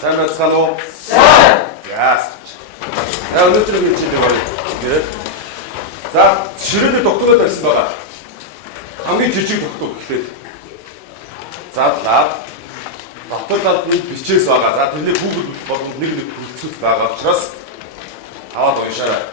Сайн байцгаана уу? Яас. Өнөөдрийн хичээлээ байна. Тэгээд за ширээний тогтоогоо тавьсан байгаа. Хамгийн жижиг тогтоог гэхлээр задлаа. Давтарлаад нэг бичээс байгаа. За тэрний Google болгонд нэг бүрэлдэхүүн байгаа учраас аваад уншаарай.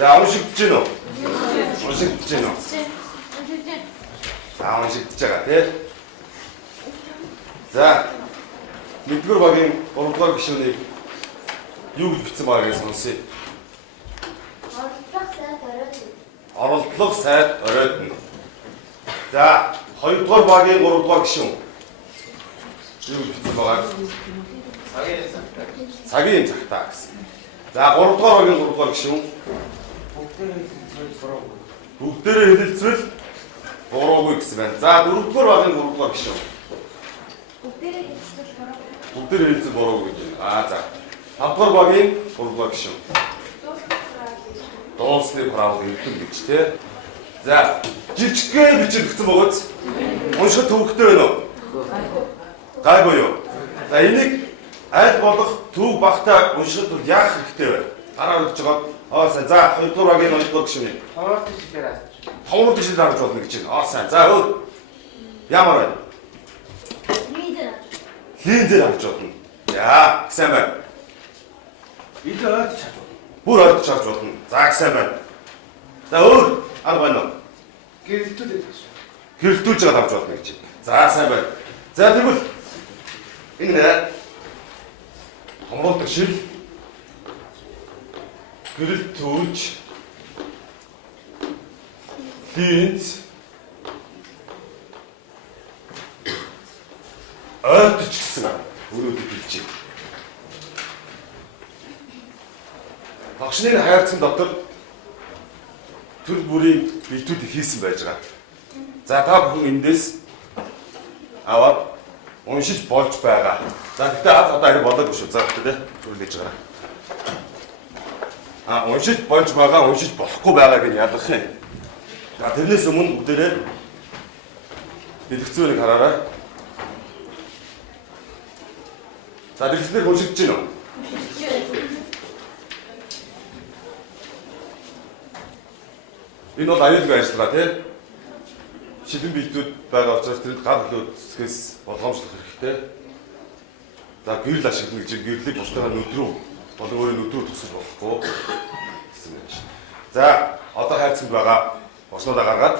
За уншигдэж байна уу? Уншигдэж байна уу? За уншигдэж байгаа тий. За 1-р багийн 3-р гишүүнийг юу гэж бичсэн байгаа гэж сонсъё. Оролдлого сайд оройтно. За 2-р багийн 3-р гишүүн юу гэж бичсэн байгаа? Цагийн цагтаа гэсэн. За 3-р багийн 3-р гишүүн бүгдээрээ хэлэлцвэл буруугүй гэсэн байна. За 4-р багийн 3-р гишүүн бүгдээрээ хэлэлцвэл буруугүй гэж байна. За 5-р багийн 3-р гишүүн дуусны правыг хэлдэг гэж тий. За жижигхэн бичиж өгсөн бөгөөд уншихад төвөгтэй байна уу? Гайгүй юу? За энийг аль болох төв багтаа уншихад бол яах хэрэгтэй вэ? Гараар өгч байгаа. Сайн. За 2-р багийн 2-р гишүүн. Ховрол тишээр харж болно гэж байна. Сайн. За өөр. Ямар байна? Лидер харж болно. За, сайн байна. Лидер харж болно. Бүр харж болно. За, сайн байна. За өөр арга байна уу? Гэрэлтүүлж байгаа харж болно гэж байна. За, сайн байна. За тэгвэл энэ нэ ховрол тишээр гэрэлтүүлж линз ойртож гэсэн өрөөдөд хэлж байна. Багшны хайрцаг дотор төр бүрийн бэлтүүд хийсэн байж байгаа. За та бүхэн эндээс аваад уншиж болж байгаа. За гэхдээ одоо хэрэг болоогүй шүү. За гэхдээ зөвлөж байгаа. Уншиж болж байгаа, уншиж болохгүй байгааг нь ялгах юм. За тэрнээс өмнө бүгдээрээ дэлгэцүүрийг хараарай. За дэлгэцээр уншигдэж байна уу? Энэ бол аюулгүй ажиллагаа тий. Шилэн бэлтүүд байгаа учраас тэрэнд гар хөлөө зүсгээс болгоомжлох хэрэгтэй. За гэрэл ашиглана гэж гэрлийг бусдаараа нүдрүү болон өөрийн нүдрүү тусаж болохгүй гэсэн юм чинь. За одоо хайрцагт байгаа боснуудаа гаргаад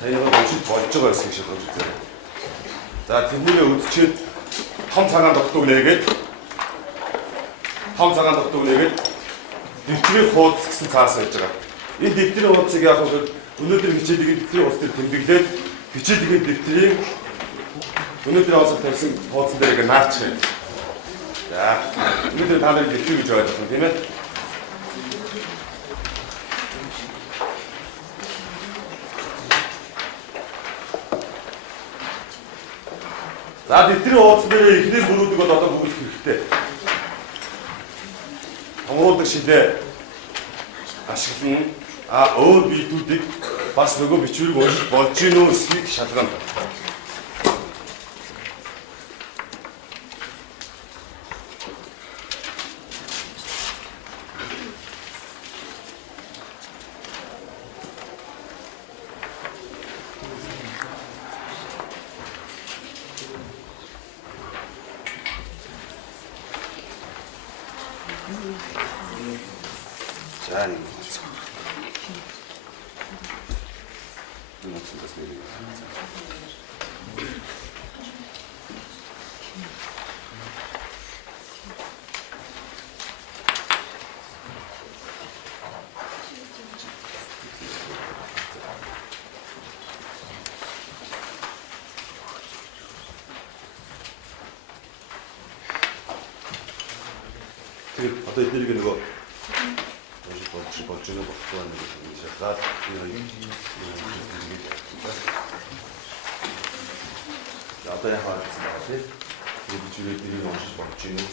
саяхан уншиж болж байгаа гэсэн шиг болж үзье. За тэрнийгээ үдчихэд том цагаан тогтоог нээгээд дэвтрийн хуудас гэсэн цаас байж байгаа. Энэ дэвтрийн хуудсыг яг өнөөдөр хичээлийг дэвтрийн хуудас дээр тэмдэглээд хичээлийн дэвтрийн өнөөдөр авсан тавьсан хуудсан дээр ингээ наарч байна. За өнөөдөр та нарыг дэвтрий гэж ойлгох юм тийм ээ. За дэвтрийн хуудсан дээр эхний бүрүүдийг бол одоо бүгд хэрэгтэй. Хомруулдаг шилээ ашиглан өөр биетүүдийг бас нөгөө бичвэрийг уншиж болж гин үү эсхийг шалгана. За нэг тэгээд одоо эднэрийг нөгөө болж байгаа болохгүй нэг юм шалгаад Одоо яг харагдсан байна тийм. Би бичвэрийг уншиж болж байна.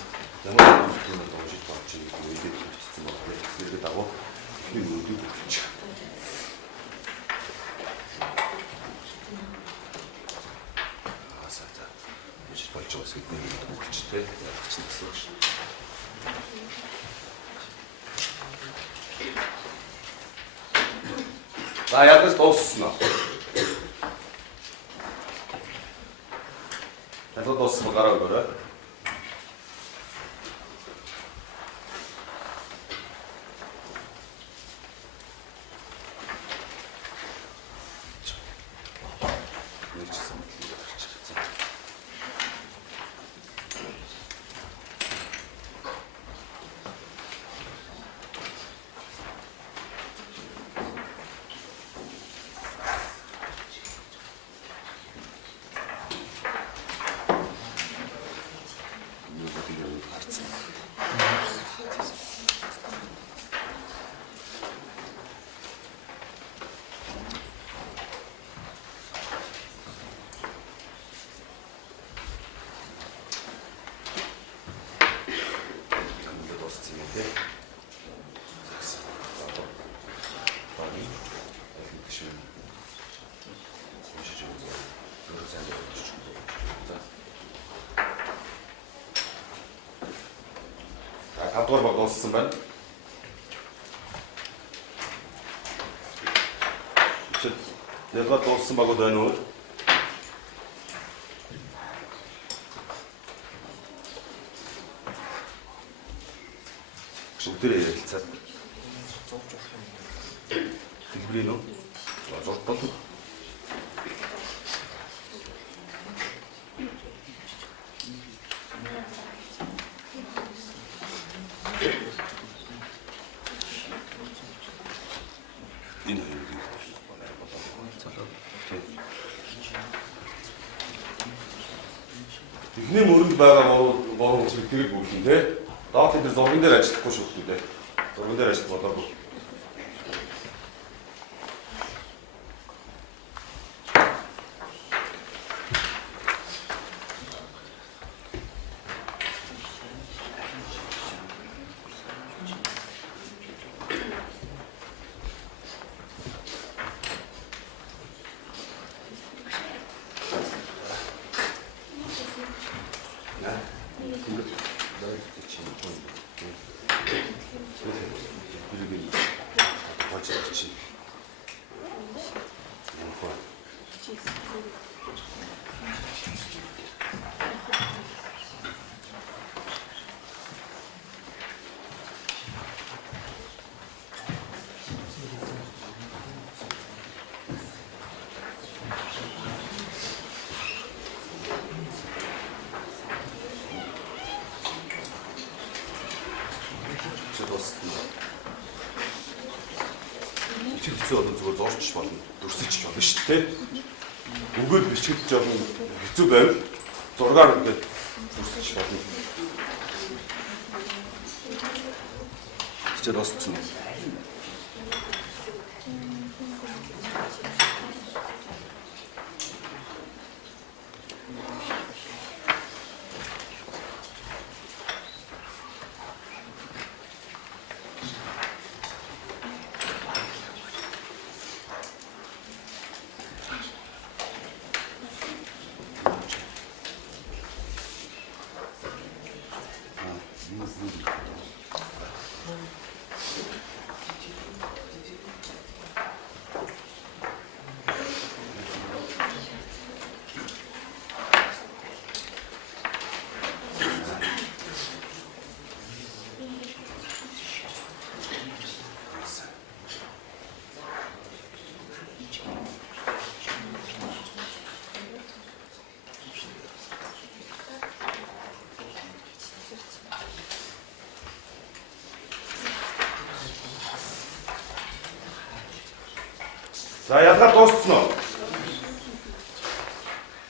Ямар зүйлийг уншиж болж байгааг үгээд хэлчихсэн байна. Тэгээд дагуу ихний үүдийг өгчих. Асаа. Биш болж байгаас ихний үүдийг өгчих тийм. Ялгч гэсэн үг шүү. За ядаж дууссан. Ядаж дууссан гараа өгөөрэй. Тавдугаар баг дууссан байна. Ялгаад дууссан багууд байна уу? Бүгдээ ярилцаад. Хэлбэрийн үү? Зурд бол. Эхний мөрөнд байгаа бороо үсэг тэрийг бүлгэн тий. Доод тэр зурган дээр ажиллахгүй шүү дээ. Зурган дээр ажиллах болоогүй. Хэцүү болон зүгээр зорч болно, дүрсэлж болно шүү дээ. Өгөөл бичиж жоохон хэцүү байвал зургаар ингээд дүрсэлж болно. Хичээл дууссан. За ялгаад дууссан уу?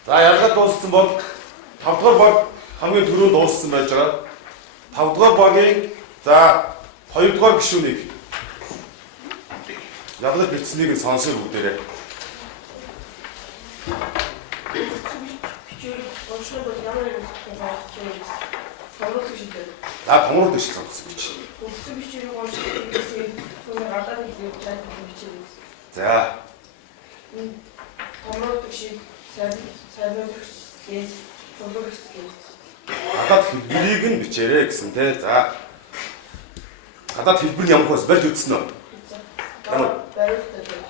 За ялгаад дууссан бол 5 дугаар баг хамгийн түрүүнд дууссан байж байгаа. 5 дугаар багийн за 2 дугаар гишүүнийг ялгаж бичсэнийг сонсох бүгдээрээ. уншихад бол ямар нэг хэлж томруулдаг шиг дээ. За томруулдаг шиг сонгосон гэж. Өгсөн бичгийг унших гэсэн түүний гадаад хэлээр тайлбар бичиж. За томруулдаг шиг сайнуулах гэж томруулах гэж. Гадаад хэлбэрийг нь бичээрэй гэсэн тий. За гадаад хэлбэр нь ямар хөөс барьж үзсэн үү? Ямар барилттай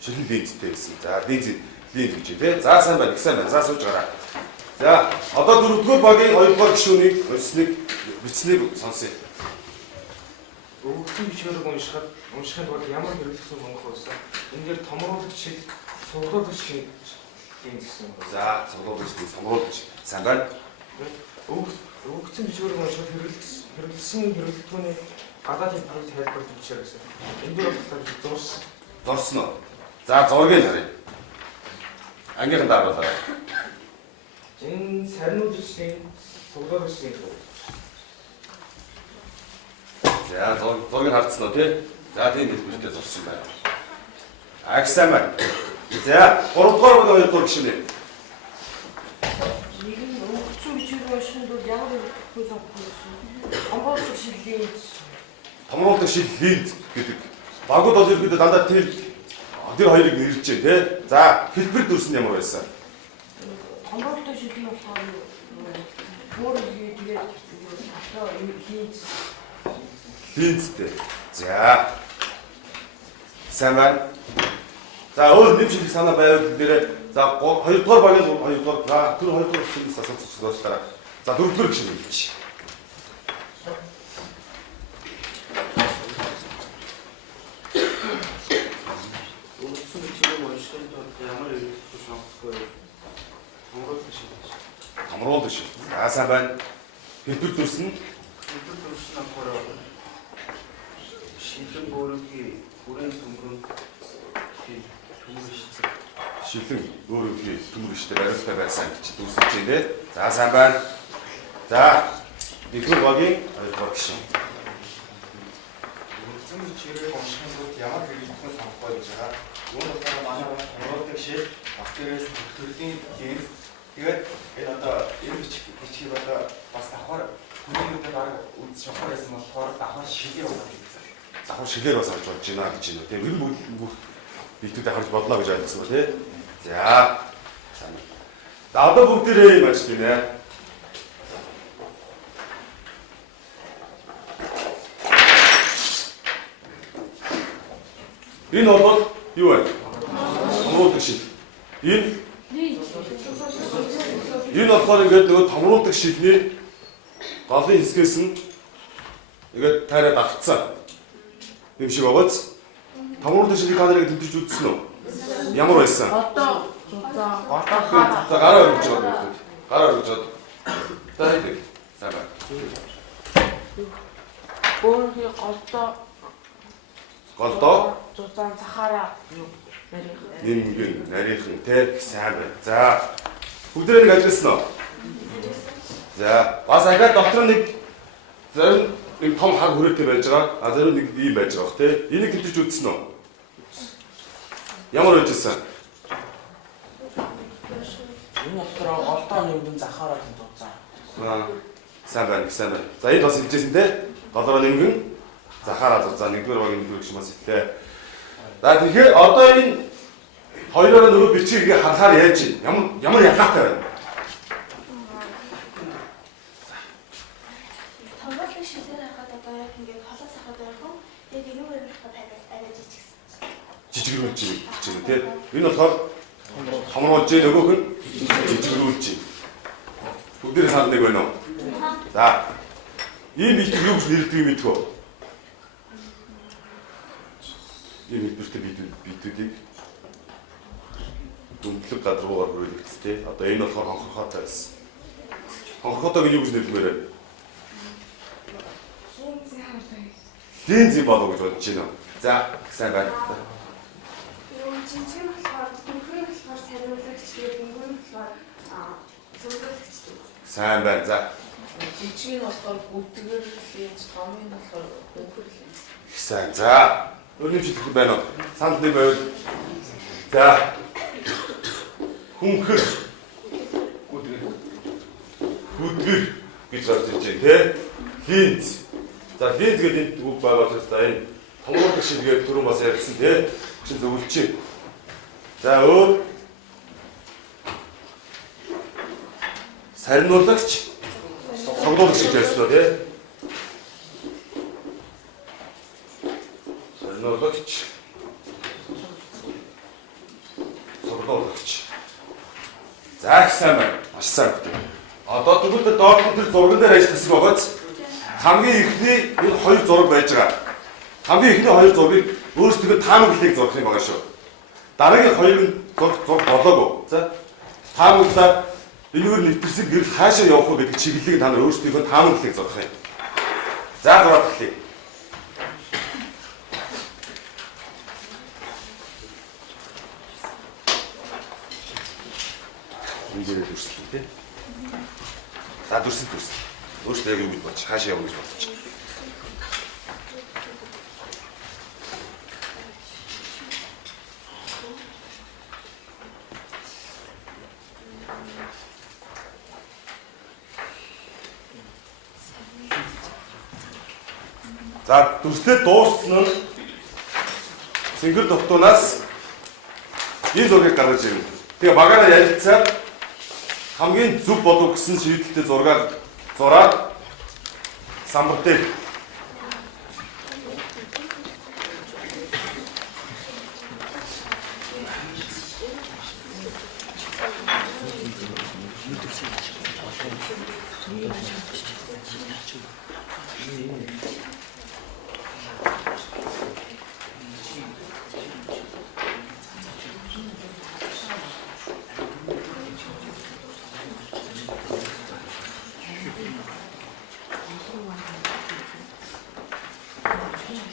шилэн линзтэй гэсэн. За линз гэж тий. За сайн байна. Их сайн байна. За сууж гараа. За одоо дөрөвдүгээр багийн 2 дугаар гишүүнийг бичснийг сонсъё. Өгсөн бичвэрийг уншихад бол ямар хэрэглэсэн сонгох байсан. Энэ дээр томруулагч шиг, сургуулагч шиг гэсэн. За сургуулагч сайн байна. Өгсөн бичвэрийг уншихад хэрэглэсэн хэрэглэлтгүүний гадаад хэлбэрийг тайлбарлаж бичээ гэсэн. Энэ дээр бол Зорсон уу? За зургийг харъя. Ангийнхан дараалаа. Энэ сарниулагчийн сургуулагчийн За зургийг хардсан уу тий? За тийм хэлбэртэй зорсон байна. Сайн байна. За 3 дугаар баг 2 дугаар гишүүнээ. нэг нь өгсөн бичвэрийг уншихад бол ямар нэг хөл авах гэсэн. Томруулдаг шиг линз. Томруулдаг шиг линз гэдэг. Багууд бол ерөөдөө дандаа тэр хоёрыг нэрж дээ тий? За хэлбэр дүрсэн ямар байсан? Томруулдаг шиг нь болохоор бүр тэгээд одоо линз. Линзтэй. За. Сайн байна. За өөр нэм шиг санаа байвал дээр за 2 дугаар багийн 2 дугаар тэр 2 дугаар гişээс асууцлаа. За 4 дугаар гişээ бич. өгсөн бичвэрийг уншихад бол ямар хэрэглэсэн сонгохгүй томруулагч шиг. Томруулдаг шиг. За сайн байна. Хэлбэр дүрсэн аппарат шилэн өөрөгийн бүрэн төмгөн шилэн өөрөгийн төмөрчтэй барилтай байсан гэж дүрсэж байна тий. За сайн байна. За нэгдүгээр багийн 2 дугаар гişээ. өгсөн бичвэрийг уншихад ямар хэрэглэсэн сонгохгүй гэж байгаа. Үүн болохоор манай томруулагч шиг бас дээрээс төрлийн гэнс тэгээд энэ одоо энэ бичгийг одоо бас давхар хүмүүстэй дараа үз шохор байсан болохоор давхар шилээ явуулдаг гэсэн. Давхар шилээр бас авч болж байна гэж байна. Тэгээ ер нь бүх биетүүд авч бодлоо гэж ойлгосон ба тий. За. За одоо бүгдээрээ юм ажил гинэ. Энэ бол юу вэ? Томруулдаг шиг. Энэ болохоор ингээд нөгөө томруулдаг шилний голын хэсгээс нь ингээд тайраад автцсан. Юм шиг байгааз. Томруулдаг шилийг та нарыг тэмдэж үзсэн үү? Ямар байсан? Одоо За гараа өргөж байгаа гэдэг. Гараа өргөж байгаа. За хайдаг. За байна. өөрийн голдоо зузаан цахаараа нэмгэн нарийнхан те сайн байна. За бүгдээ нэг ажилласан уу? За бас ахаад дотор нэг зарим нэг том хаг хүрээтэй байж байгаа. А зарим нэг ийм байж байгаа бох те. Энийг тэмдэж үзсэн үү? Ямар байжсэн? Энэ болохоор голдоо нэмгэн захаараа зузаан. Сайн байна, сайн байна. За энд бас хэлжсэн те. Голороо нэмгэн захаараа зузаан нэгдүгээр багийн нэгдүгээр гişмээс хэллээ. За тэгэхээр одоо энэ хоёроо нөгөө бичгийг харахаар яаж ямар ялгаатай байна? Томруулдаг шилээр харахад одоо яг ингээд холоос харахад ойрхон яг энүүгээр харахад арай жижигсэн. Жижигрүүлж чинь тий. Энэ болохоор томруулж нөгөөх нь жижигрүүлж чинь. Бүгдээ санд нэг байна уу? За. Ийм бичиг юу гэж нэрлэдэг юм бэ? Ийм хэлбэртэй биетүүдийг дүндлэг гадруугаар хүрээлэгдсэн тий. Одоо энэ болохоор хонхорхоотой байсан. Хонхорхоотойг юу гэж нэрлэмээр вэ? Линз болов гэж бодож байна. За, сайн байна. Yung жижиг болохоор дүнхрийн болохоор сариулагч тэгээд дүнхрийн болохоор зөвлөгч. Сайн байна. За. жижиг нь болохоор бүгдгээр линз, томын болохоор өнхөр линз. Сайн. За. Өөрөөр хэлбэл байна уу? Санд нэг байвал. За. Хүнхэр. Бүдгэр гэж гарч ирж байна тий. Линз. За линз гэдэг энэ үг байгаа учраас энэ томруулах шилгээд түрүүн бас ярьсан тий. Чин зөвлөчээ. За өөр сарниулагч цогдуулагч гэж ярьсан уу тий. Сарниулагч цогдуулагч. За их сайн байна. Маш сайн байна. Одоо тэгвэл доод тэр зурган дээр ажилласан байгааз хамгийн ихний энэ хоёр зураг байж байгаа. Хамгийн ихний хоёр зургийг өөрсдөө таамаглалыг зурх юм байгаа шүү. Дараагийн хоёр нь зураг болоогүй. За таамаглалаа энэгээр нэвтэрсэн гэр хаашаа явах вэ гэдэг чиглэлийг та нар өөрсдөө таамаглалыг зурх юм. За зурааглалыг. Эндээрээ дүрслээ тий. За дүрсэн. Өөртөө яг юу гэж бодож хаашаа явах гэж бодож. За дүрслээ дууссан нь Сэнгэр тогтоонаас энэ зургийг гаргаж ирнэ. Тэгээ багаараа ярилцаад хамгийн зөв болов гэсэн шийдэлтэй зураад самбар дээр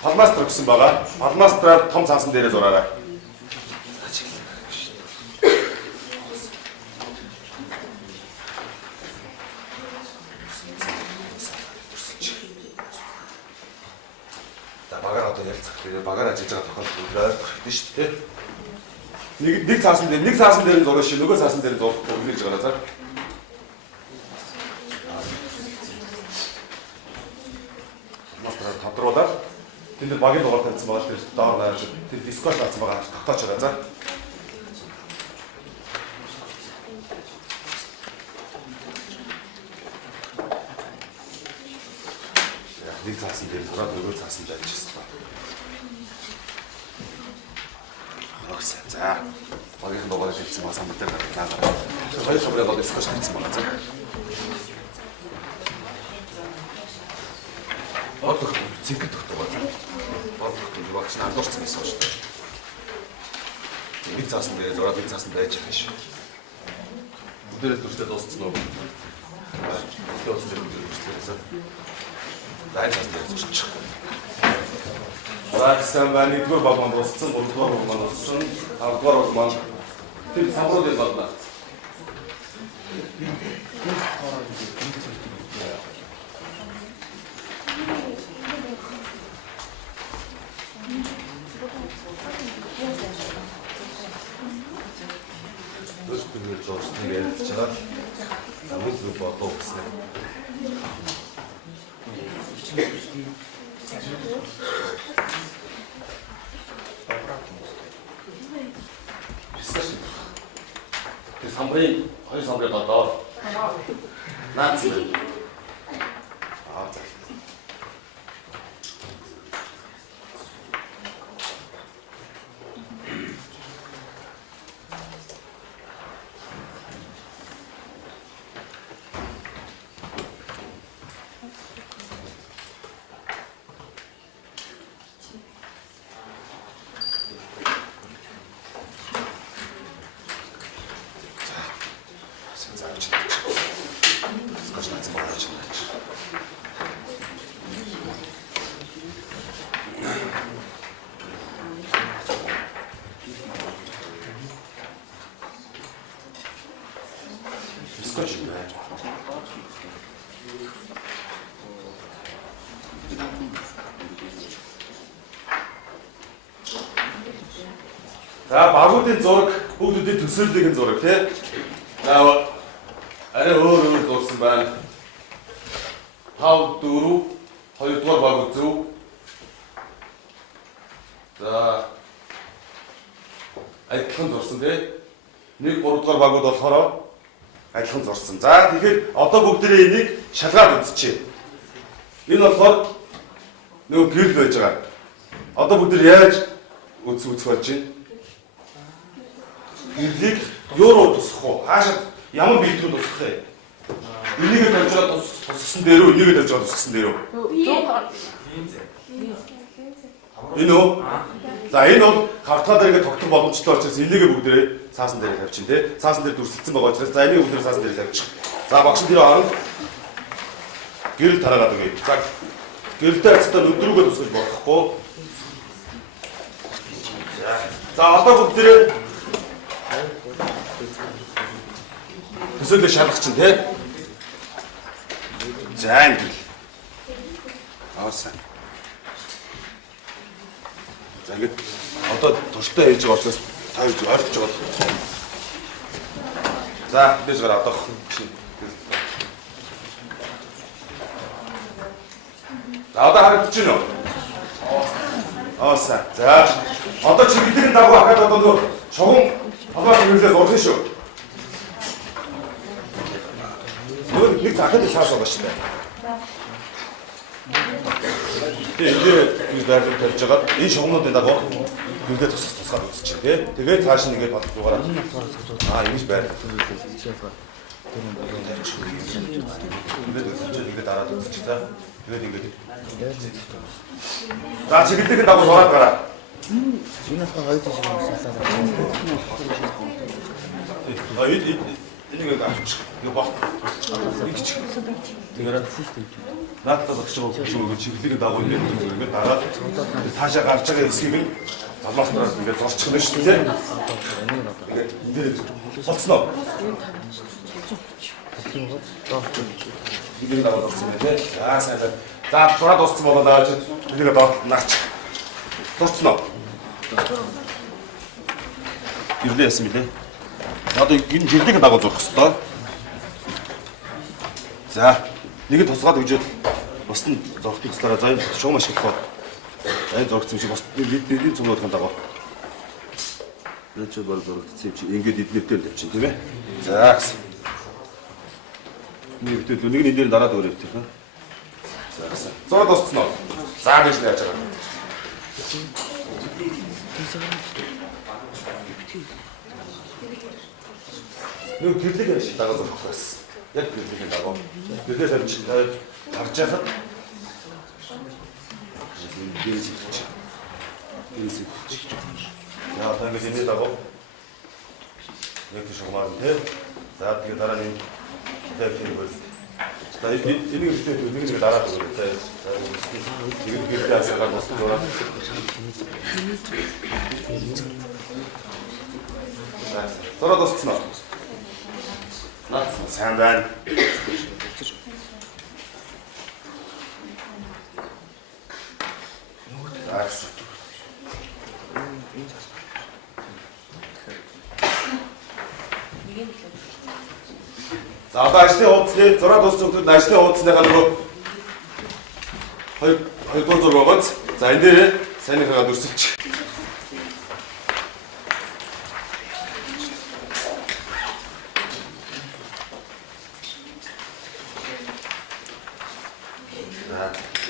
Палмастер гэсэн байгаа. Палмастраар том цаасан дээрээ зураарай. За багаар одоо ярилцах. Тэгээ багаар ажиллаж байгаа тохиолдолд ойлгох хэрэгтэй шүү дээ. Нэг цаасан дээр нь зураг шин, нөгөө цаасан дээр нь зурах гэж байгаа за. Палмастраар тодруулаад тэнд багийн дугаар тавьсан байгаа шүү дээ. Доор гараад тэр дискорд авсан байгаа тогтооч байгаа за. Нэг цаасан дээр зураад нөгөө цаасан дээр ажилласан ба. Хагас. За. Багийн дугаар тавьсан байгаа самбар дээр гараад. Хоёр шаврын бол дискорд тавьсан байгаа за. Одоо цэнгэл тогтоогоо. Багш андуурсан гэсэн шүү дээ. Нэг цаасан дээр зураад нэг цаасан байж байгаа шүү. Өдөрөө дүрстэй дууссан уу? Дууссан дээр дүрслээ. Дай цаасан дээр зурчих. Багсан байна. Нэгдүгээр баг маань дууссан, гуравдугаар баг маань дууссан, тавдугаар баг маань тэр самбарууд дээр байна. Өөрсдөө зурсан ярьж байгаа. Хамгийн зөв болов гэсэн. Тэр самбарын хоёр самбарыг одоо наац. Аа. За багуудын зураг, бүгдүүдийн төсөөллийн зураг тий. За арай өөр зурсан байна. 5 4 2-дугаар баг зөв. За. Адилхан зурсан тий. 1-3-дугаар багууд болохоор адилхан зурсан. За тэгэхээр одоо бүгдээрээ энийг шалгаад үзчихье. Энэ болохоор нөгөө гэрэл байж байгаа. Одоо бүгд яаж үзэх болж байна? Гэрлийг юуруу тусах уу? Хаашаа ямар биедрүү тусах вэ? Энийгээ тавьж байгаа тусгсан дээр үү? Энийгээ тавьж байгаа тусгсан дээр үү? Энэ үү? За энэ бол картаа дээрээ тогтох боломжтой учраас энийгээ бүгдээрээ цаасан дээр тавьчих тий. Цаасан дээр дүрсэлсэн байгаа учраас за энийг бүгдээрээ цаасан дээр тавьчих. За багш тэр харан гэрэл тараагаад өгье. За гэрэлтэй хацтай өдрүүгээ тусгаж болохгүй. За одоо бүгдээрээ төсөөлөө шалгах чинь тий. За ингэ. Авсан. За ингэ одоо туршилтаа хийж байгаа учраас та юу ойлгож байгаа. За дэж гараа одоо чинь. За одоо харагдаж байна уу? Ооса. За одоо чиглэлийн дагуу хахад одоо нөгөө шугам толгой хөвлөөс урах шүү. Нэг захад шаас байгаа шүү дээ. Тэгээ энэ байрлал тавьж байгаа. Энэ шугамнуудын дагуу хөвлөө тусгаад үзчих тий. Тэгээд цааш нэгээ бодлогоороо. Ингэж байрлал. Тэгээд дараад үзчих за. Тэгээд ингэж. За чиглэлийн дагуу сураад гараа. Шинэхэн хоёр жишээ салаад. Энийг авчих. Ингээ бот. Игч. Тэгээд наадтаа багш байгаа чиглэлийн дагуу ингээ дараад цаашаа гарч байгаа хэсгийг талаас нь ингээ зорчих нь шүү дээ. Ингээ болцноо. Энийг аваад орсон байх. За сайн. За сураад дууссан болоо нааж энийг доод наач. Дурцноо. Ирлээ яасан мөлий. Одоо энэ жилийн дагуу зурх хэвээр. За нэг тусгаад өгчөөд бус нь зурхтын туслаараа заяа шугам ашиглах. Энэ зургц юм шиг бус бидний цомнуудын дагуу. Наач бол зургц юм чи ингээд эднэртэй л явчих тийм ээ. За гэсэн. Нэг нь дээр дараад өрөө тийм ээ. За гэсэн. Зураг дууссан уу? За гэж яаж байгаа. Нэг гэрлэг шиг дагаа зурх байсан. Яг гэрлэг дагуу. Гэрлэг тавьж харж яхад яа одоо ингэж энэ дагуу яг тийш гомаар тий. За тэгээ дараа нь тавьчих бол. За энийг нэг дараад өгөө. За тэгээд гэрлэг асуугаад босч зураад. Зураад дууссан уу? Сайн байна. За одоо ажлын хуудасны зураг дууссан хүмүүс ажлын хуудасныхаа нөгөө хоёрдугаар зураг байгааз. За энэ дээр сайныхаа дүрсэлч.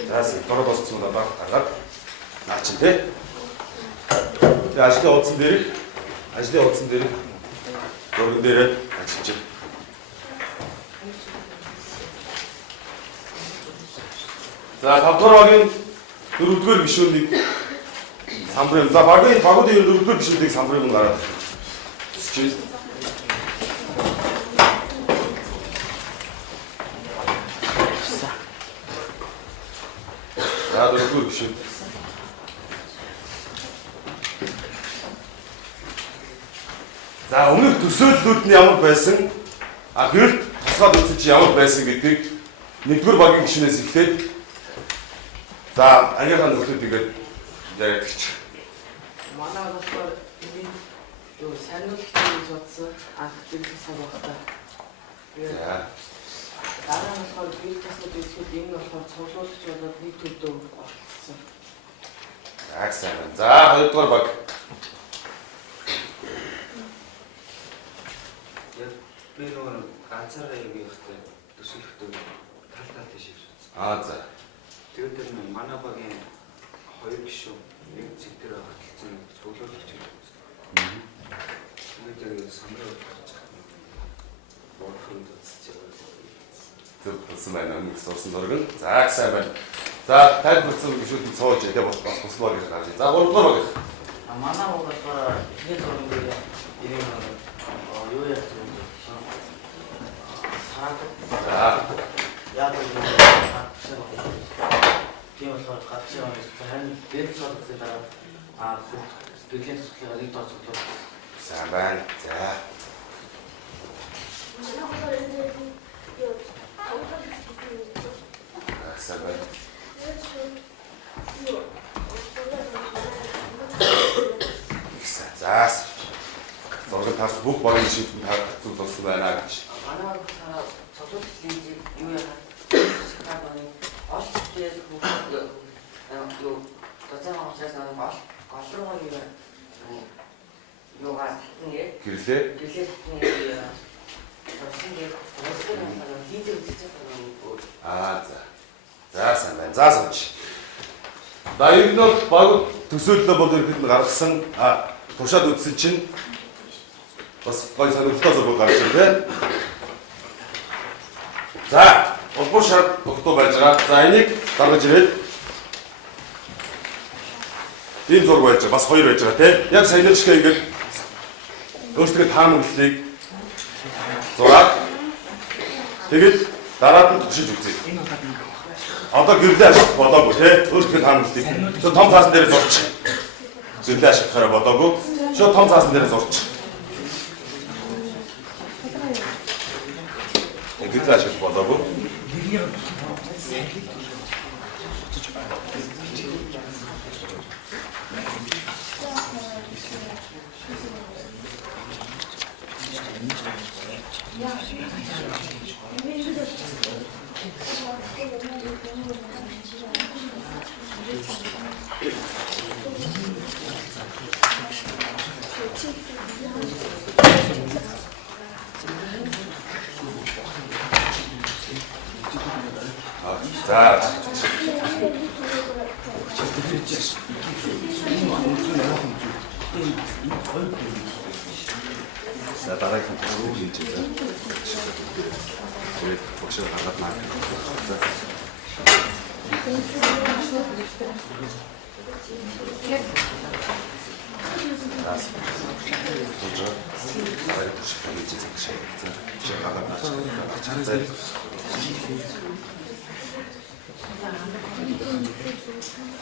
За зураг дууссан хүмүүс баг гаргаад наачин тий. Тэгээ ажлын хуудсан дээр зурган дээр ажиллаж. За 5-р багийн 4-р гишүүнийг самбарын. За багуудын 4-р гишүүдийг самбарын гараад. За 4-р гишүүд. За өмнөх төсөөллүүд нь ямар байсан? Гэрэлт тусгаад үзсэн чи ямар байсан гэдгийг 1-р багийн гишүүнээс эхлээд за агийнхаа нөхдөд ингээд яриад гэж. Манай болохоор энэ юу сануулгын судсан анх дэрэг цаг багтаа За. Дараа нь болохоор бие тасгад үзэхэд энэ болохоор цуглуулж болоод нэг төлөө олцсон. Сайн байна. За, хоёрдугаар баг. Би нөгөө ганцаараа юм явахдаа төсөөлөхдөө тал тийш ирсэн. За. Тэгээд тэр манай багийн хоёр гишүүн нэг зэг дээр баталсан цуглуулж гэж байна. Тэгээд самраа гарч байгаа. Борхонд үзчихээ. Зөв болсон байна. Нэг суусан дурган. За, сайн байна. За, тайлбарсан гişүүд цоож идэ бас босмоор гэж байна. За, гуравдугаар баг. Манай болохоор эхний зургийн дээр юу яах вэ? За. Яг л хатсан байна. Тийм болохоор хатсан байна. Харин дээр цогцол дараа гэрлэн цоцлоо нэг дор цоцлоо. Сайн байна. За. Сайн байна. За. Зураг тас бүх багийн шийдвэр таарсан болсон байна гэж. Манай цоцлол хэлийг юу яах вэ? Олчтэй юу тацаа авчаас гол руу юугаар татна Гэрлээ. гэрлээ татна За. За, сайн байна. За, сууч. За, ер нь бол баг төсөөллөө бол ихэд нь гаргасан. Туршаад үзсэн чинь бас гой сонирхолтой зураг гарч ирсэн. За, улбар шар тогтоо байж байгаа. За, энийг гаргаж ирээд ийм зураг байж байгаа. Бас хоёр байж байгаа тийм. Яг саяны шиг ингээд өөртөө таамаглалыг зураад тэгээд дараад нь тушиж үзье. Одоо гэрлээ ашиглах бодоогүй тийм. Өөртөө таамаглалыг шууд том цаасан дээр зурчих. Гэрлээ ашиглахаараа бодоогүй. Шууд том цаасан дээр зурчих. Гэрлээ ашиглах бодоогүй. За. За, дараагийн төлөв хийж байгаа. Тэгээд багшаа гаргаад наа. За.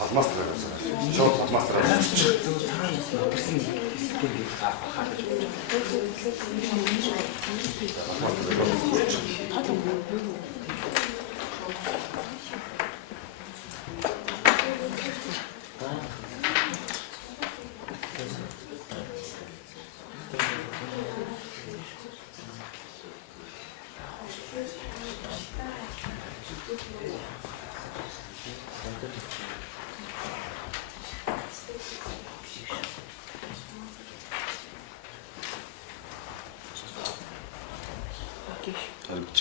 Алмастер байсан. Шууд алмастер байсан.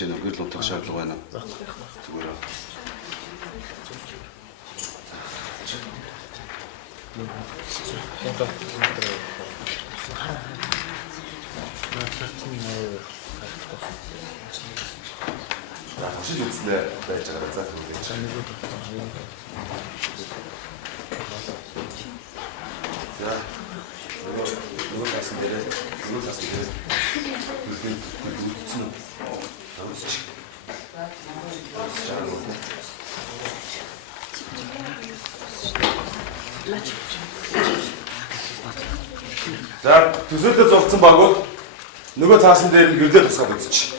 Жин өгөл утгах шаардлага байна. Зүгээр. Хашиж үзлээ байж байгаа за тэгвэл чинь. За. Нөгөө тасан дээр үзсэн. За, төсөөлөлд зурцсан багууд нөгөө цаасан дээр нь гэрлээ тусгаад үзчих.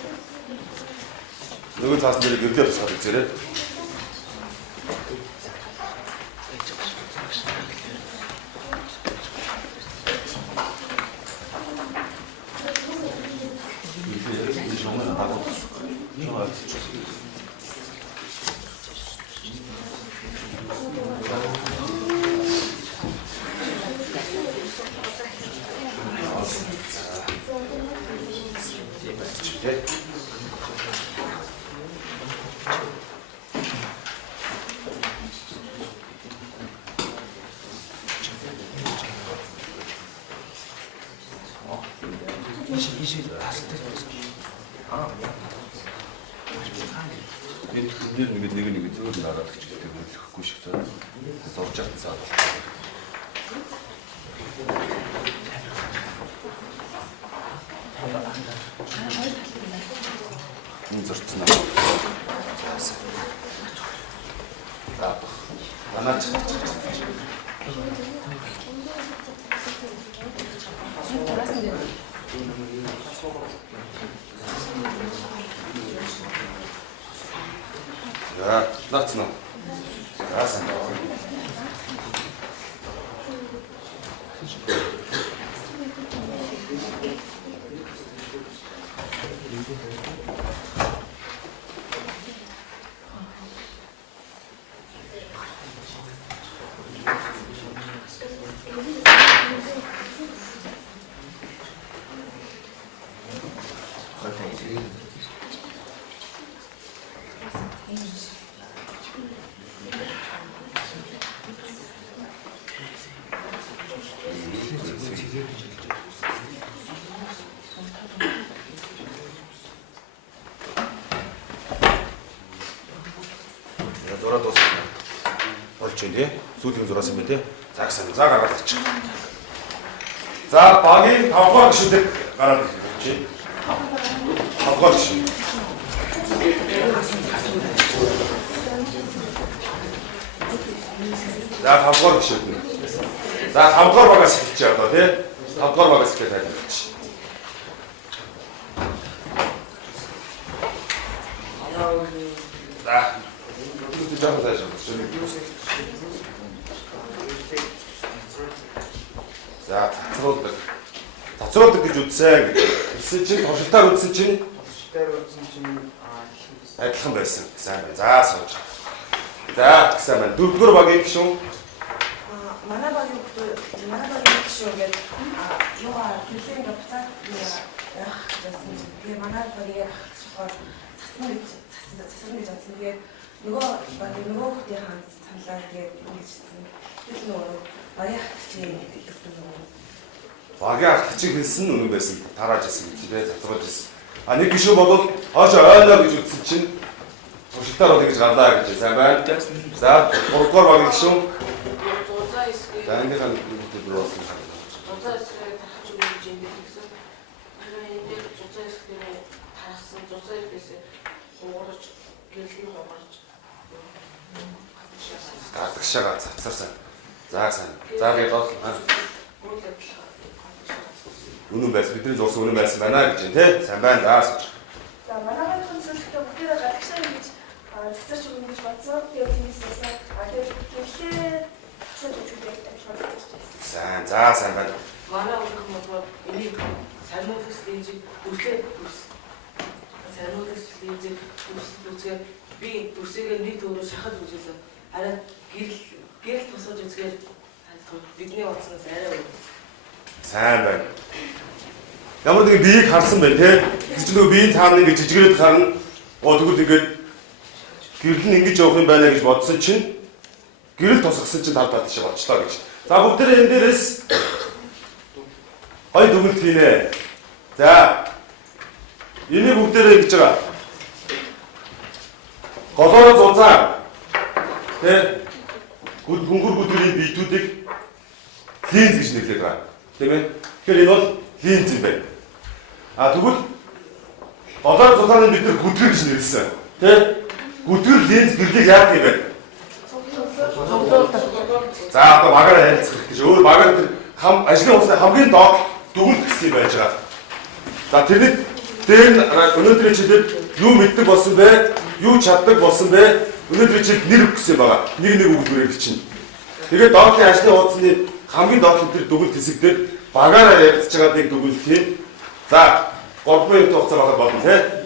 Нөгөө цаасан дээр гэрлээ тусгаад үзээрэй. 돼. нэг зөв нараад гэж хэлэхгүй шиг цаа. Зовж чадсан. Зорцсон. Анаач. За, нацна. Заасан. Зураад дуусна. Болж байна тий. Сүүлийн зураас юм байна тий. За гэсэн. За гаргаад ирчих. За багийн 5 дугаар гишүүдийг гараад ирчих. 5 дугаар гишүүд. За 5 дугаар гишүүд. За 5 дугаар багаас эхэлчихье одоо тий. 5 дугаар багаас эхлэх тайлбарч. За За тацруулдаг гэж үзсэн. Гэсэн чинь туршилтаар үзсэн чинь адилхан байсан. Сайн байна. За сууж. За гэсэн байна. 4-р багийн гишүүн. Манай багийн гишүүн гэдэг юугаар төлөв буцаад яах гэсэн. Тэгээ манай багийн шохоор цацсан гэж бодсон. Тэгээ нөгөө хүүхдийн хаан саналаа тэгээд ингэжсэн. Тэр нөгөө багийн хатчих гэсэн нөгөө. Багийн хатчих хэлсэн үнэн байсан. Тарааж ирсэн гэж тэгээ затруулж ирсэн. А нэг гишүүн бол хойш ойлоо гэж үзсэн чинь туршилтаар бол ингэж гарлаа гэж сайн байна. За 3-р багийн гишүүн. За энэ хан гэдэг нь болсон. Зузаа эсрэг тархаж өгч юм гэсэн. Харин энэ зузаа эсрэг тархсан зузаа эсрэг хуурж гэлгийн хуурж Тагшаага цацарсан. За сайн. За тэгээд бол үнэн байсан. Бидний зурсан үнэн байсан байна гэж тий. Сайн байна. За сууж. За манай хүн зөвхөн бүгдээ гадагшаа ингэж цацарч өгнө гэж бодсон. Тэгээд тиймээс тэгээд тэгэхээр цацарч үзэх сайн. За сайн байна. манай хүмүүс энийг сарнуудаас линзийг бүртлээ бүрс. Сарнуудаас линзийг бүрсгээ би бүрсгээ нэг төрөөр шахаж үзүүлээ. Харин гэрэл тусгаж үзгээр бидний утаснаас арай өөр. Сайн байна. Ямар нэг биеийг харсан байна тий. Тэр чинь нөгөө биеийн цаана ингэ жижигрээд харна. Тэгвэл ингээд гэрэл нь ингэж явах юм байна гэж бодсон чинь гэрэл тусгасан чинь талбай тийш болчлоо гэж. За бүгдээ энэ дээрээс хоёр дүгнэлт хийнэ. За энийг бүгдээрээ ингэж байгаа. Голоороо зузаа. Тэ хөнгөр бүдүүрийн биетүүдийг линз гэж нэрлэдэг байгаа. Тийм ээ. Тэгэхээр энэ бол линз юм байна. Тэгвэл голоор зузааны бид нар гүдгэр гэж нэрлэсэн. Тэ гүдгэр линз гэрлийг яах юм бэ? За одоо магаар харилцах гэж өөр магаар тэр ажлын хувцасны хамгийн доод дүгнэлт гэсэн юм байж байгаа. За тэрний дээр нь өнөөдрийн чиглэлд юу мэддэг болсон бэ? Юу чаддаг болсон бэ? Өнөөдрийн чиглэлд нэр өгсөн байгаа. Нэг үгдүүрээр бичнэ. Тэгээд доодын ажлын хувцасны хамгийн доод тэр дүгнэлт хэсэг дээр багаараа ярилцж байгаа нэг дүгнэлт хийн. За 3 минут хугацаа багт болно тий.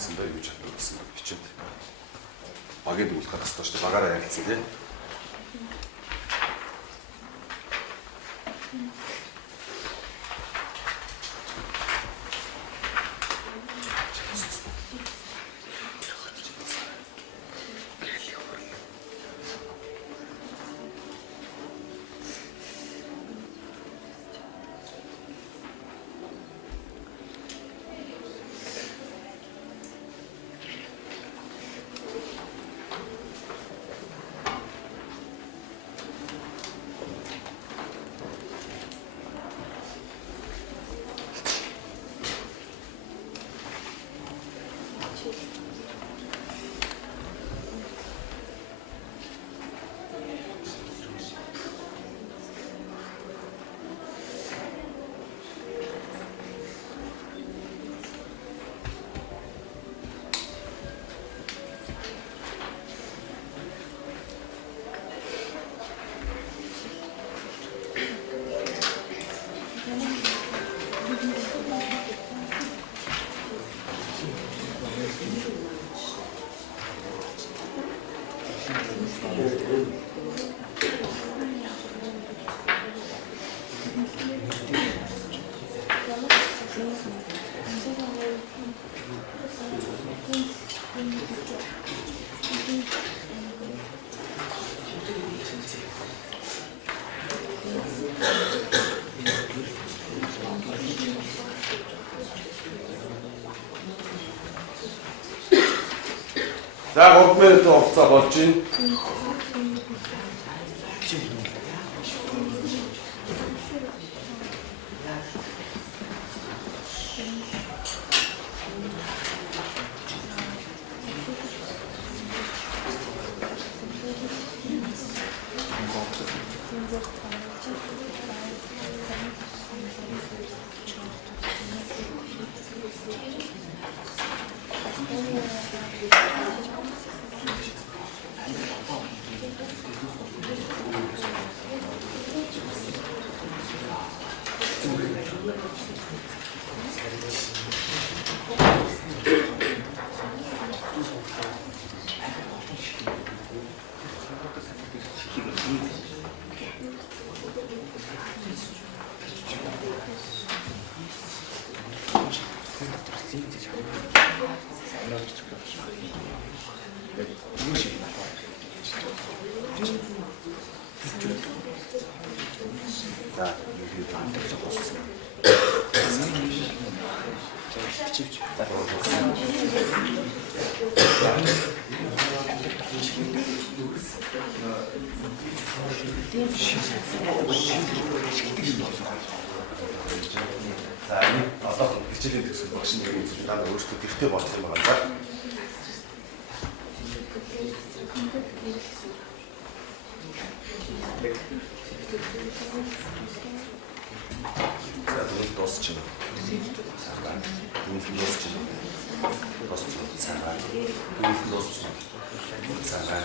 Сандаа юу чаддаг гэсэн бичээд. Багийг дүүлэх хэрэгтэй шүү дээ. Багаараа ярилцсан тийм. За 3 минут хугацаа болж байна. За энэ одоо хичээлийн төсөл багш нэг үзэж та өөрсдөө гэртээ болох юм байна. За тэгвэл дуусчихна. Тэгвэл дуусчихна. Дуусчихна. Цагаан. Тэгвэл дуусчихна. Цагаан.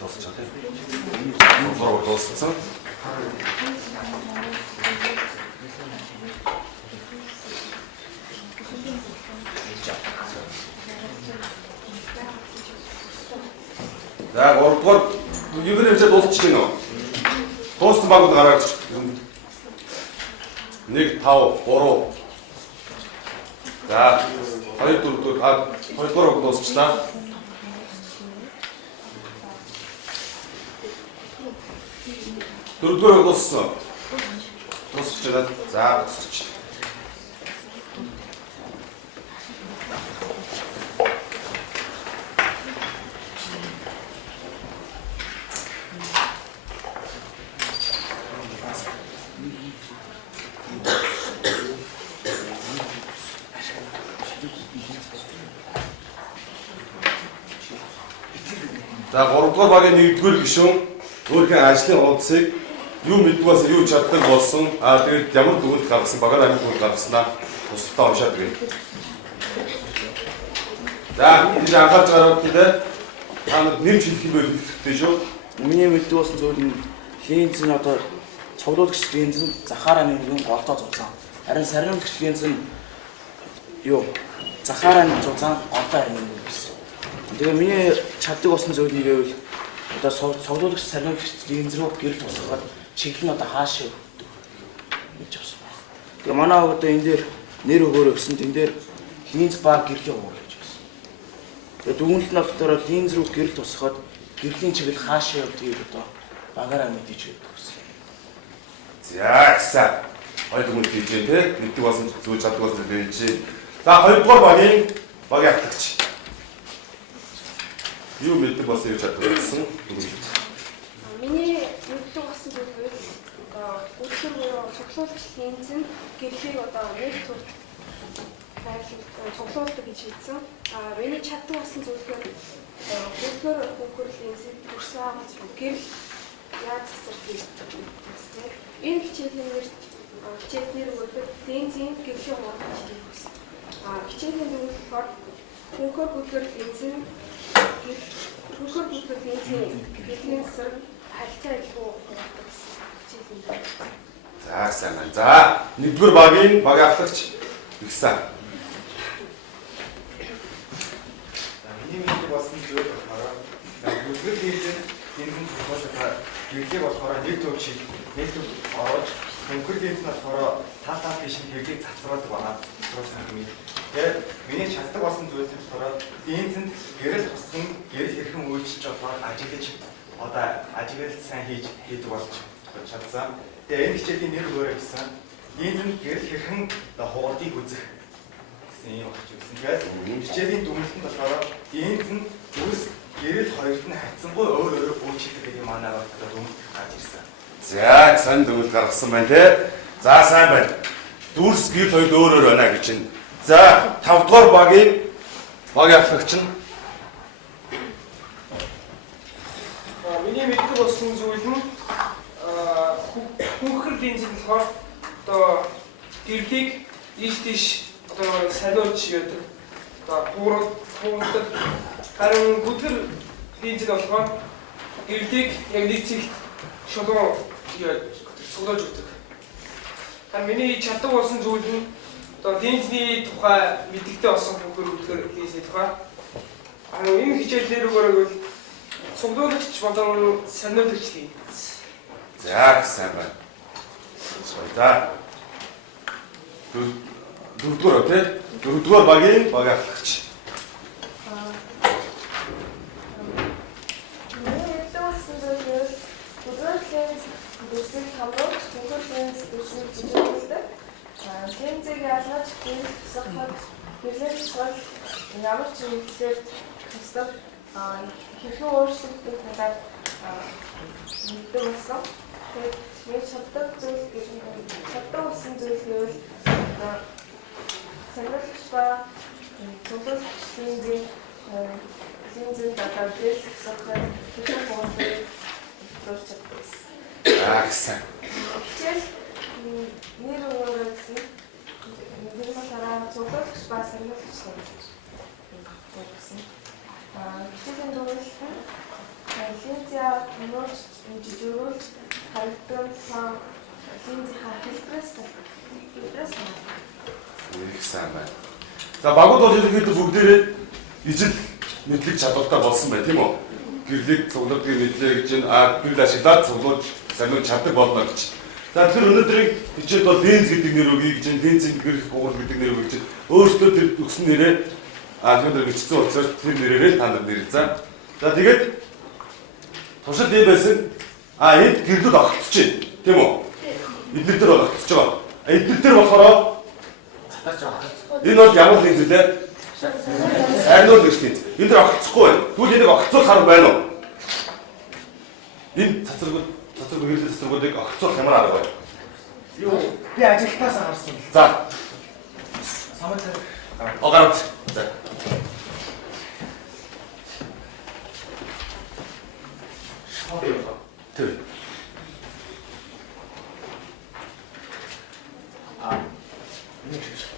Дуусчихна. Гурав дууссан. За 3 дугаар юугаар хэмжээ дуусчих гэнэ үү? Дууссан багууд гараач. 1 5 3. За 2 4 2 дугаар дуусчлаа. Дөрөвдүгээр дууссан. Дуусчихлаа. За дуусчих. За 3 дугаар багийн 1-р гишүүн өөрийнхөө ажлын онцыг юу мэддгээс юу чаддаг болсон. Тэгээд ямар дүгнэлт гаргасан, багаар амин дүгнэлт гаргаснаа тусдаа уншаад өгье. За энэ анхаарч байгаа гэдэг та нар нэмж хэлэх юм байх хэрэгтэй шүү. Миний мэддэг болсон зүйл нь Линз нь одоо цуглуулагч Линз нь Захараны нэг голтоо зузаан. Харин сарниулагч Линз нь юу Захараны зузаан голтоо харин юм гэсэн. Тэгээ миний чаддаг болсон зүйл нь гэвэл одоо цуглуулагч сарниулагч Линз рүү гэрэл тусгаад чиглэл нь одоо хаашаа өгдөг гэж авсан байна. Тэгээ манай одоо энэ дээр нэр өгөөрэй гэсэн энэ дээр Линз баг гэрлийн өгөөрэй гэж байсан. Тэгээ дүгнэлт нь болохоор Линз рүү гэрэл тусгаад гэрлийн чиглэл хаашаа өгдгийг одоо багаараа мэдээж өгдөг гэсэн. За гэсэн. Хоёр дүгнэлт хийж дээ тий. Мэддэг болсон зүйл чаддаг болсон гэж. За 2 дугаар багийн багийн ахлагч. Юу мэддэг болсон юу чаддаг гэсэн дүгнэлт. Миний мэддэг болсон зүйл өдөр цуглуулагч Линз нь гэрлийг одоо нэг төр цуглуулдаг гэж хэлсэн. Миний чаддаг болсон зүйлээр өдөр Линзийг төрсөн агаж гэрэл яаж засвар хийх. Энэ хичээлийн өгдөг Линзийн гэрлийн хурдан хийж өгсөн. Хичээлийн дүгнэлт болохоор Линзийн гэрлийн сар харилцаа илүү хичээлийн. За сайн байна. За 1-р багийн багийн ахлагч ихсэн. Миний мэддэг болсон зүйл болохоор бүлгэр хийлэн энэ болохоор гэрлийг болохоор нэг төв шиг нэг төв орож хөнгөр хийлэн болохоор тал биш гэрлийг цацраадаг байна. Тэгээд миний чаддаг болсон зүйл нь болохоор Линзэнд гэрэл туссан гэрэл хэрхэн үйлчилж болохоор ажиглаж одоо ажиглал сайн хийдэг болж чадсан. Тэгээд энэ хичээлийн нэр өөрөөр гэсэн Линзэнд гэрэл хэрхэн хугардыг үзэх юм болж үзсэн. Тэгээд хичээлийн дүгнэлтэнд болохоор Линз нь зүрс гэрэл хоёрт нь хацсангүй өөр үйлчилдэг гэдэг манай багтаа дүгнэлт гарч ирсэн. За сайн дүгнэлт гаргасан байна тий. За сайн байна. Дүрс гэрэл хоёрт өөр байна гэж байна. За 5 дугаар багийн ахлагч нь миний мэддэг болсон зүйл нь хүүхэр Линзэнд болохоор одоо гэрлийг ийш тийш одоо салиулж яадаг. Одоо хуурдаг. Харин бүдгэр Линзэнд болохоор гэрлийг яг нэг цэгт шулуун суглаж өгдөг. Харин миний чаддаг болсон зүйл нь одоо Линзний тухай мэддэгтэй болсон бүдгэр Линзний тухай. Энэ хичээлээр өгөөрэй цуглуулагч болон сарниулагч Линз. за сайн байна. За 4 дугаар тий. 4 дугаар багийн ахлагч. Мэддэг болсон зүйл бүдгэр Линз дүрсийг хамруулж бүдгэр Линз дүрсийг жижигүүлдэг. Линзийг ялгаж гэрэл тусахад гэрлээ тусахад ямар ч зүйлээр тусдаг хэрхэн өөрчлөгдөх талаар мэддэг болсон. Тэгээд нэг чаддаг зүйл болсон зүйл гэвэл сарниулагч ба цуглуулагч Линзийн одоо гэрэл тусахад хэрхэн хуурдыг өөрчлөж чаддаг. Сайн. Хичээл нэр өгөөрэй гэсэн. Тэр болохоор цуглуулагч ба сарниулагч гэсэн. Хичээлийн дүгнэлт нь Линзээ нууж жижигүүлж харагдсан Линзийн хэлбэрээс их сайн байна. За багууд бол ерөнхийдөө бүгдээрээ ижил мэдлэг чадвартай болсон байна тийм үү? Гэрлийг цуглуулдаг мэдлээ гэж гэрэл ашиглаад цуглуулж сарниулагч чаддаг болно гэж. За тэр өнөөдрийн хичээл бол Линз гэдэг нэр өгье гэж Линзийн гэрэл гугуул гэдэг нэр өгье гэж өөрсдөө тэр өгсөн нэрээ тэр бичсэн учраас тэр нэрээрээ та нар нэрлэе. За тэгээд туршилт ийм байсан. Энд гэрлүүд огтсож байна. Тийм үү? Эднэр дээр огтсож байгаа. Эднэр дээр болохоор энэ бол ямар Линз вэ? Сарниулагч Линз. Энд дээр огтсохгүй байна. Тэгвэл энийг огтсох арга байна уу? Энэ цацрагуудыг огтсох ямар арга байна? Юу би ажилтнаас харсан. За. Самар гараад. За. Тэр.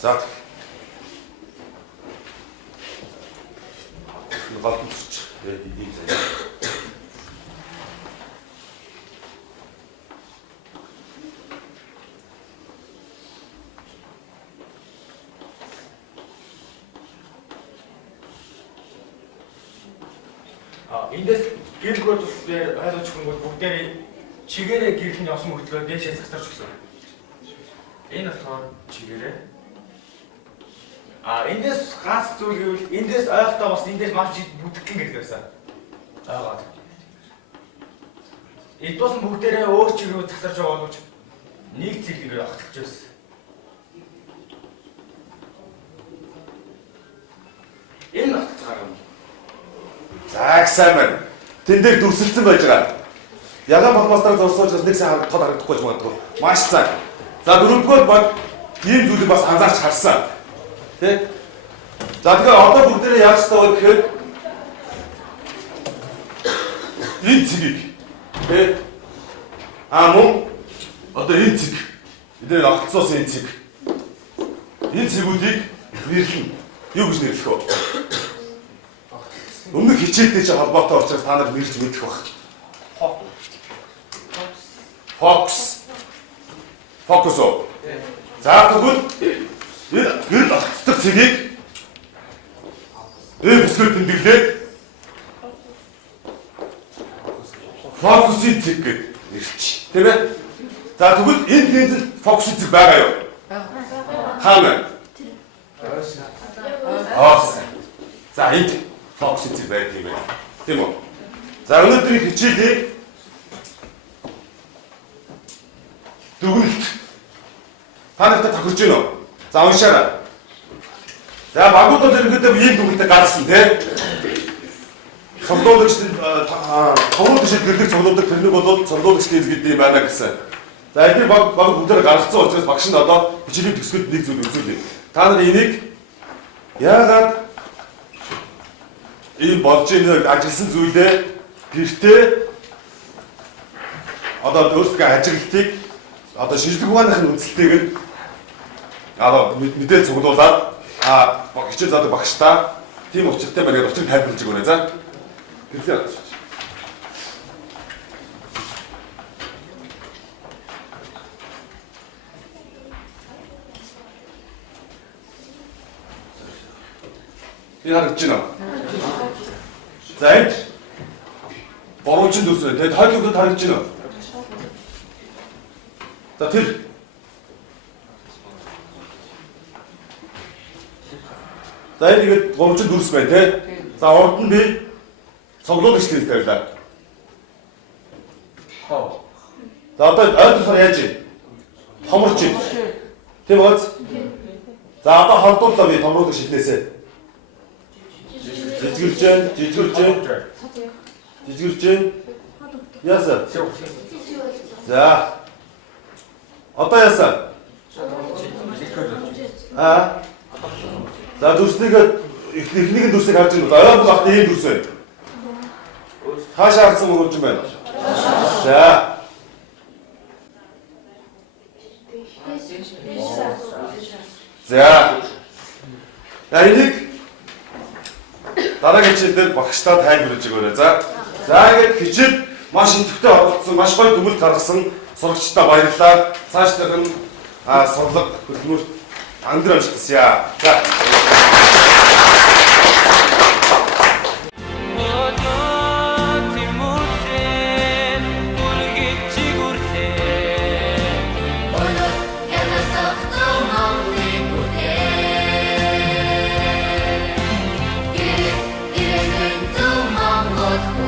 За. Гол төрчих. Ийм зай. Эндээс гэрэлгүүд дээр ойлгож хүнгүүд бүгдээрээ чигээрээ гэрэл нь явсан мөртлөө дээшээ засарч өгсөн. Энэ болохоор чигээрээ. Эндээс ганц зүйл гэвэл эндээс ойлголтоо бас эндээс маш бүтгэн гэдэг байсан. Ойгоо. Эдгээс бүгдээрээ өөр чигээр засарч байгаа боловч нэг цэглэгээр ахтагч байсан. Энэ нутгаар юм. За сайн байна. Тэн дээр дүрсэлсэн байж байгаа. Ягаан багмастаар зорсоож нэг сайн тод харагдахгүй ч магадгүй. Маш сайн. За дөрөвдүгээр баг ийм зүйлийг бас анзаарч харсан. Тэ? За тэгэхээр одоо бүгдээрээ яаж таваа гэхээр энэ цэгийг тэ? Мөн одоо энэ цэг. Эдгээр огцоос энэ цэг. Энэ цэгүүдийг нэрлэн юу гэж нэрлэх вэ? Өмнөх хичээлтэй ч холбоотой учраас та нар нэрж мэдэх баг. Фокус. Фокус. За тэгвэл энэ гэрэл огцдог цэгийг бүсгээр тэмдэглээд фокусын цэг гэж нэрч. Тийм ээ? За тэгвэл энэ тэмдэл фокусын цэг байгаа юу? Хаана? За энд фокусын цэг байдаг юм байна. Тийм үү? За өнөөдрийн хичээлийг дүгнэлт та нартай тохирч байна уу? За уншаарай. За багуудад ерөнхийдөө ийм дүгнэлтэд гарсан тийм. Цуглуулагч товрууд шиг гэрлэх цуглуулагч тэрнийг бол цуглуулагчдын гэдэг юм байна гэсэн. За эдгээр баг бүгдээр гаргацсан учраас багш нь одоо хичээлийн төгсгөлд нэг зүйл үзүүлээ. Та нар энийг яагаад ийм болж ийм ажилласан зүйлээ гэртээ одоо өөрсдөө ажиглалтыг одоо шинжлэх ухааныхын үндэслэлтэйг нь мэдээ цуглуулад хичээл заадаг багштаа тийм учиртай байна гэдэг учрыг тайлбарлаж өгнө. За тэгэхээр энэ харагдаж байна. За энд боруучин дүрсээ тэгээд хойлогдод харагдаж байна. За тэр за энэ боруучин дүрс байна тий. За урд нь би цуглуулагч хэлтэй байлаа. За одоо ойлгохоор яаж юм? Томорч юм. Тийм үү? За одоо холдууллаа би томруулах шилнээсээ. Жижигэрч. Яасан? За. Одоо яасан? За дүрснийг эхнийг нь дүрсийг харж байна. Ойр багт ийм дүрс байна. Хаашаа харсан мөрөж юм байна. За. За. Энийг дараагийн хичээлээр багштаа тайлбарлаж өгөөрэй. За. За ингээд хичээл маш идэвхтэй оролцсон, маш гоё дүгнэлт гаргасан сурагчдаа баярлалаа. Цаашдах нь сурлага хөтөлмөр ангар амжилтсая. За. What?